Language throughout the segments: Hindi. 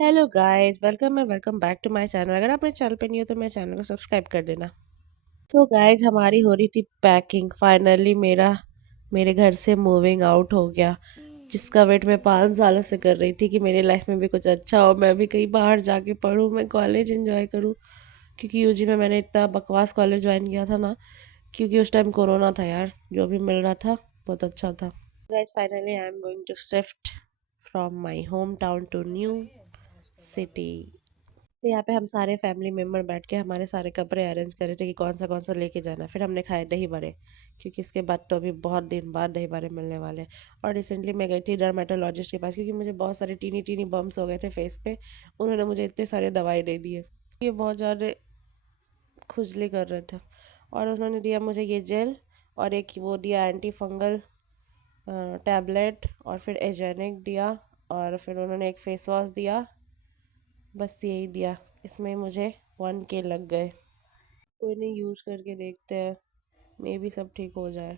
Hello guys, welcome and welcome back to my channel. अगर आप मेरे चैनल पे नहीं हो तो मेरे चैनल को सब्सक्राइब कर देना। तो गाइस, हमारी हो रही थी पैकिंग। फाइनली मेरे घर से मूविंग आउट हो गया, जिसका वेट मैं 5 सालों से कर रही थी कि मेरी लाइफ में भी कुछ अच्छा हो, मैं भी कहीं बाहर जाके पढूं, मैं कॉलेज एंजॉय करूं। क्योंकि यूजी में मैंने इतना बकवास कॉलेज ज्वाइन किया था ना, क्योंकि उस टाइम कोरोना था यार। जो भी मिल रहा था बहुत अच्छा था। Guys, finally I am going to shift from my home town to new city. तो यहाँ पे हम सारे फैमिली मेम्बर बैठ के हमारे सारे कपड़े अरेंज कर रहे थे कि कौन सा लेके जाना है। फिर हमने खाए दही बड़े, क्योंकि इसके बाद तो अभी बहुत दिन बाद दही बड़े मिलने वाले हैं। और रिसेंटली मैं गई थी डर्मेटोलॉजिस्ट के पास, क्योंकि मुझे बहुत सारे टीनी टीनी बम्स हो गए थे फेस पे। उन्होंने मुझे इतने सारे दवाई दे दिए, ये बहुत ज़्यादा खुजली कर रहे थे। और उन्होंने दिया मुझे ये जेल, और एक वो दिया एंटी फंगल टैबलेट, और फिर एजेनिक दिया, और फिर उन्होंने एक फेस वॉश दिया। बस यही दिया। इसमें मुझे 1K लग गए। कोई नहीं, यूज़ करके देखते हैं, मे भी सब ठीक हो जाए।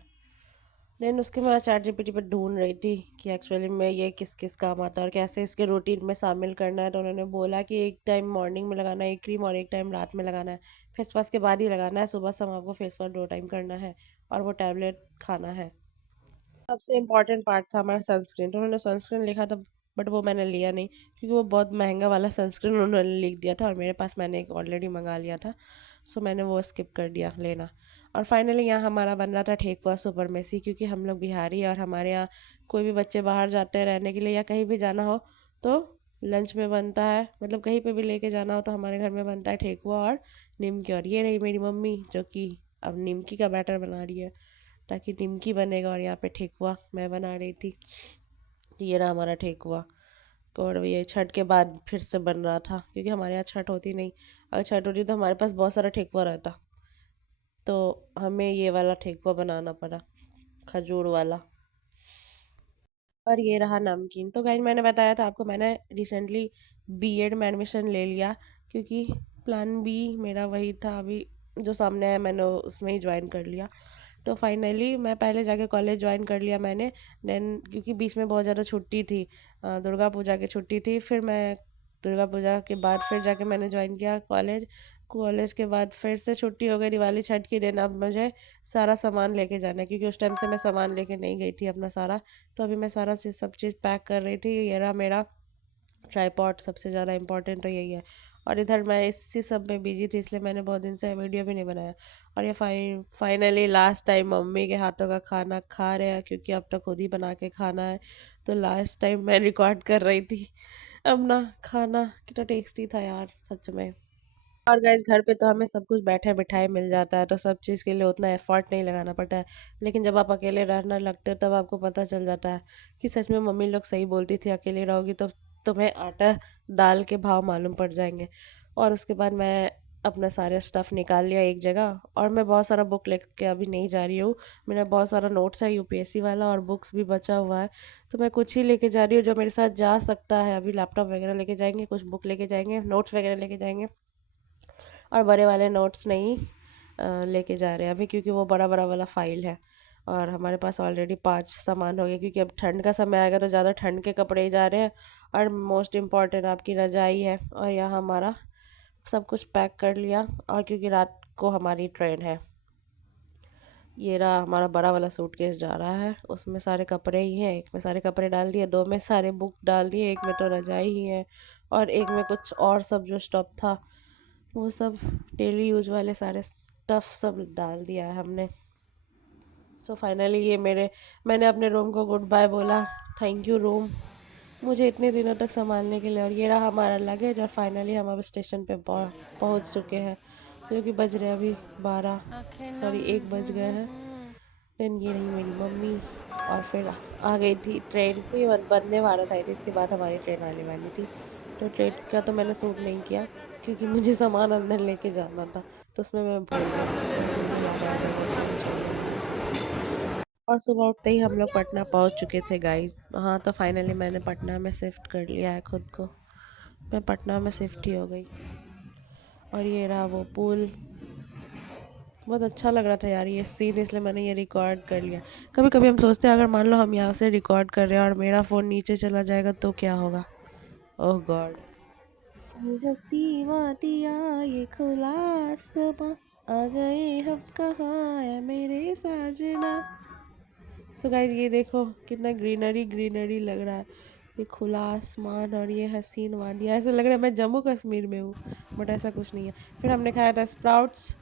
देन उसके मैं चैट जीपीटी पर ढूंढ रही थी कि एक्चुअली में ये किस किस काम आता है और कैसे इसके रूटीन में शामिल करना है। तो उन्होंने बोला कि एक टाइम मॉर्निंग में लगाना है एक क्रीम, और एक टाइम रात में लगाना है। फेस वॉश के बाद ही लगाना है, सुबह शाम आपको फेस वॉश 2 टाइम करना है, और वो टैबलेट खाना है। सबसे इम्पोर्टेंट पार्ट था हमारा सनस्क्रीन। तो उन्होंने सनस्क्रीन लिखा था, बट वो मैंने लिया नहीं, क्योंकि वो बहुत महंगा वाला सनस्क्रीन उन्होंने लिख दिया था, और मेरे पास मैंने एक ऑलरेडी मंगा लिया था। सो मैंने वो स्किप कर दिया लेना। और फाइनली यहाँ हमारा बन रहा था ठेकुआ सुपर मेसी, क्योंकि हम लोग बिहारी हैं, और हमारे यहाँ कोई भी बच्चे बाहर जाते हैं रहने के लिए या कहीं भी जाना हो तो लंच में बनता है, मतलब कहीं पे भी लेके जाना हो तो हमारे घर में बनता है ठेकुआ और निमकी। और ये रही मेरी मम्मी, जो कि अब निमकी का बैटर बना रही है, ताकि निमकी बनेगा, और यहाँ पे ठेकुआ मैं बना रही थी। तो ये रहा हमारा ठेकुआ। और ये छठ के बाद फिर से बन रहा था, क्योंकि हमारे यहाँ छठ होती नहीं। अगर छठ होती तो हमारे पास बहुत सारा ठेकुआ रहता, तो हमें ये वाला ठेकुआ बनाना पड़ा, खजूर वाला। और ये रहा नमकीन। तो गाइस, मैंने बताया था आपको, मैंने रिसेंटली बीएड में एडमिशन ले लिया, क्योंकि प्लान बी मेरा वही था। अभी जो सामने है मैंने उसमें ही ज्वाइन कर लिया। तो फाइनली मैं पहले जाके कॉलेज ज्वाइन कर लिया मैंने। देन क्योंकि बीच में बहुत ज़्यादा छुट्टी थी, दुर्गा पूजा की छुट्टी थी, फिर मैं दुर्गा पूजा के बाद फिर जाके मैंने ज्वाइन किया कॉलेज। कॉलेज के बाद फिर से छुट्टी हो गई दिवाली छठ के दिन। अब मुझे सारा सामान लेके जाना है, क्योंकि उस टाइम से मैं सामान लेके नहीं गई थी अपना सारा। तो अभी मैं सारा चीज़ सब चीज़ पैक कर रही थी। ये रहा मेरा ट्राईपॉड, सबसे ज़्यादा इंपॉर्टेंट तो यही है। और इधर मैं इसी सब में बिजी थी, इसलिए मैंने बहुत दिन से वीडियो भी नहीं बनाया। और ये फाइनली लास्ट टाइम मम्मी के हाथों का खाना खा रहे हैं, क्योंकि अब तो खुद ही बना के खाना है। तो लास्ट टाइम मैं रिकॉर्ड कर रही थी अपना खाना। कितना टेस्टी था यार, सच में। और गाइस, घर पे तो हमें सब कुछ बैठे बिठाए मिल जाता है, तो सब चीज़ के लिए उतना एफर्ट नहीं लगाना पड़ता है। लेकिन जब आप अकेले रहने लगते हो तब आपको पता चल जाता है कि सच में मम्मी लोग सही बोलती थी, अकेले रहोगी तो तुम्हें आटा दाल के भाव मालूम पड़ जाएंगे। और उसके बाद मैं अपना सारे स्टफ़ निकाल लिया एक जगह, और मैं बहुत सारा बुक लेके अभी नहीं जा रही हूँ। मेरा बहुत सारा नोट्स है यूपीएससी वाला, और बुक्स भी बचा हुआ है। तो मैं कुछ ही लेके जा रही हूँ जो मेरे साथ जा सकता है। अभी लैपटॉप वगैरह लेके जाएंगे, कुछ बुक लेके जाएंगे, नोट्स वगैरह लेके जाएंगे, और बड़े वाले नोट्स नहीं लेके जा रहे हैं अभी, क्योंकि वो बड़ा बड़ा वाला फाइल है। और हमारे पास ऑलरेडी 5 सामान हो गए, क्योंकि अब ठंड का समय आएगा तो ज़्यादा ठंड के कपड़े ही जा रहे हैं। और मोस्ट इम्पॉर्टेंट आपकी रजाई है। और यहाँ हमारा सब कुछ पैक कर लिया, और क्योंकि रात को हमारी ट्रेन है। ये रहा हमारा बड़ा वाला सूटकेस जा रहा है, उसमें सारे कपड़े ही हैं। एक में सारे कपड़े डाल दिए, दो में सारे बुक डाल दिए, एक में तो रजाई ही है, और एक में कुछ और सब जो स्टफ था वो सब डेली यूज वाले सारे स्टफ सब डाल दिया है हमने। सो फाइनली ये मैंने अपने रूम को गुड बाय बोला। थैंक यू रूम, मुझे इतने दिनों तक संभालने के लिए। और ये रहा हमारा लगेज, और फाइनली हम अब स्टेशन पे पहुंच चुके हैं, जो कि बज रहे हैं अभी 12, सॉरी 1 बज गए हैं। देन ये रही मेरी मम्मी, और फिर आ गई थी ट्रेन। तो ये वंदे भारत आई थी, इसके बाद हमारी ट्रेन आने वाली थी। तो ट्रेन का तो मैंने सूट नहीं किया, क्योंकि मुझे सामान अंदर लेके जाना था, तो उसमें मैं भूल गई। मुझे याद आया था वो तो चल गया। और सुबह उठते ही हम लोग पटना पहुंच चुके थे गाइस। हाँ, तो फाइनली मैंने पटना में शिफ्ट कर लिया है खुद को। मैं पटना में शिफ्ट ही हो गई। और ये रहा वो पुल, बहुत अच्छा लग रहा था यार ये सीन, इसलिए मैंने ये रिकॉर्ड कर लिया। कभी कभी हम सोचते हैं, अगर मान लो हम यहाँ से रिकॉर्ड कर रहे हैं और मेरा फ़ोन नीचे चला जाएगा तो क्या होगा। ओह गॉड। ये हसी वादिया ये खुला आसमां, आ गए हम कहाँ है मेरे साजना। सो गाइस ये देखो कितना ग्रीनरी ग्रीनरी लग रहा है, ये खुला आसमान और ये हसीन वादियाँ, ऐसा लग रहा है मैं जम्मू कश्मीर में हूँ, बट ऐसा कुछ नहीं है। फिर हमने खाया था स्प्राउट्स,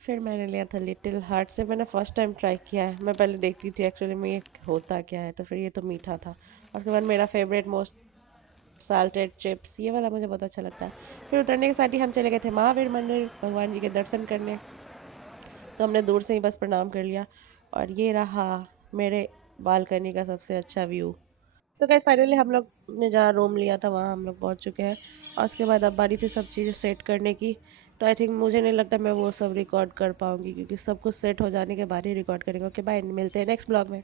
फिर मैंने लिया था लिटिल हार्ट से, मैंने फर्स्ट टाइम ट्राई किया है, मैं पहले देखती थी एक्चुअली में ये होता क्या है, तो फिर ये तो मीठा था। उसके बाद मेरा फेवरेट मोस्ट साल्टेड चिप्स, ये वाला मुझे बहुत अच्छा लगता है। फिर उतरने के साथ ही हम चले गए थे महावीर मंदिर भगवान जी के दर्शन करने, तो हमने दूर से ही बस प्रणाम कर लिया, और ये रहा मेरे बालकनी का सबसे अच्छा व्यू। तो गैस फाइनली हम लोग ने जहाँ रूम लिया था वहाँ हम लोग पहुँच चुके हैं, और उसके बाद अब बारी थी सब चीज़ें सेट करने की। तो आई थिंक मुझे नहीं लगता मैं वो सब रिकॉर्ड कर पाऊँगी, क्योंकि सब कुछ सेट हो जाने के बाद ही रिकॉर्ड करेंगे। ओके बाय, मिलते हैं नेक्स्ट ब्लॉग में।